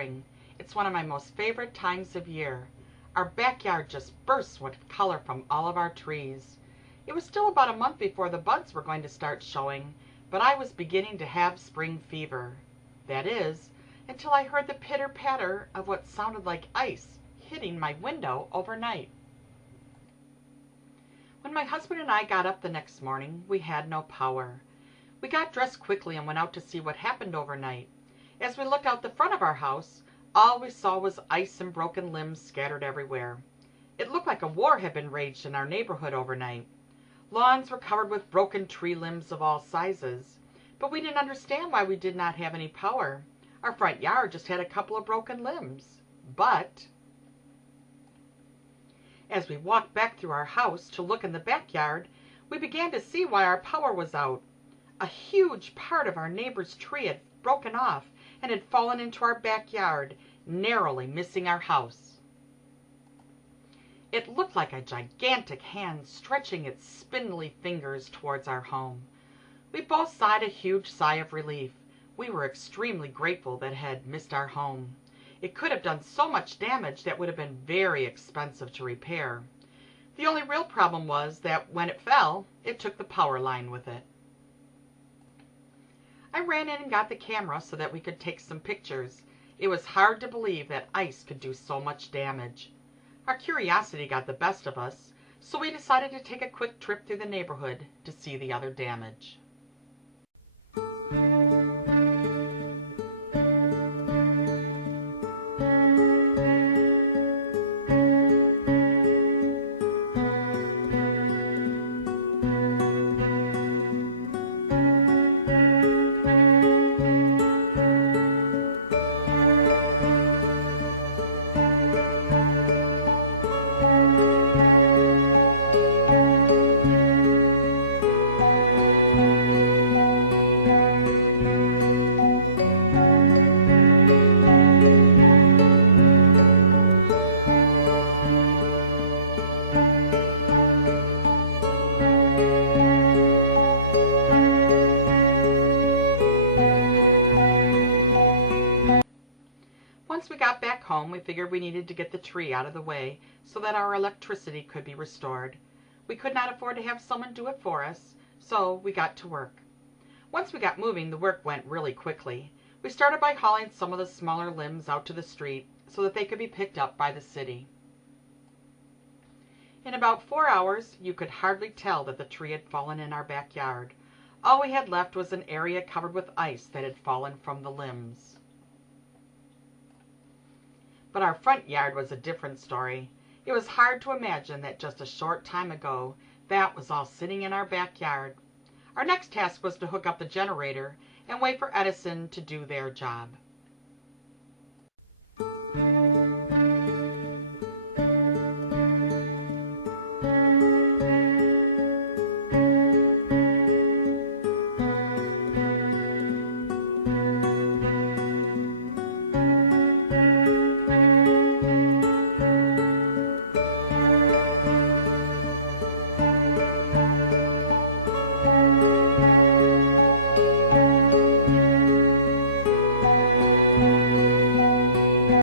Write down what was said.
spring. It's one of my most favorite times of year. Our backyard just bursts with color from all of our trees. It was still about a month before the buds were going to start showing, but I was beginning to have spring fever. That is, until I heard the pitter-patter of what sounded like ice hitting my window overnight. When my husband and I got up the next morning, we had no power. We got dressed quickly and went out to see what happened overnight. As we looked out the front of our house, all we saw was ice and broken limbs scattered everywhere. It looked like a war had been raged in our neighborhood overnight. Lawns were covered with broken tree limbs of all sizes, but we didn't understand why we did not have any power. Our front yard just had a couple of broken limbs. But as we walked back through our house to look in the backyard, we began to see why our power was out. A huge part of our neighbor's tree had broken off and had fallen into our backyard, narrowly missing our house. It looked like a gigantic hand stretching its spindly fingers towards our home. We both sighed a huge sigh of relief. We were extremely grateful that it had missed our home. It could have done so much damage that would have been very expensive to repair. The only real problem was that when it fell, it took the power line with it. I ran in and got the camera so that we could take some pictures. It was hard to believe that ice could do so much damage. Our curiosity got the best of us, so we decided to take a quick trip through the neighborhood to see the other damage. Once we got back home, we figured we needed to get the tree out of the way so that our electricity could be restored. We could not afford to have someone do it for us, so we got to work. Once we got moving, the work went really quickly. We started by hauling some of the smaller limbs out to the street so that they could be picked up by the city. In about 4 hours, you could hardly tell that the tree had fallen in our backyard. All we had left was an area covered with ice that had fallen from the limbs. But our front yard was a different story. It was hard to imagine that just a short time ago, that was all sitting in our backyard. Our next task was to hook up the generator and wait for Edison to do their job.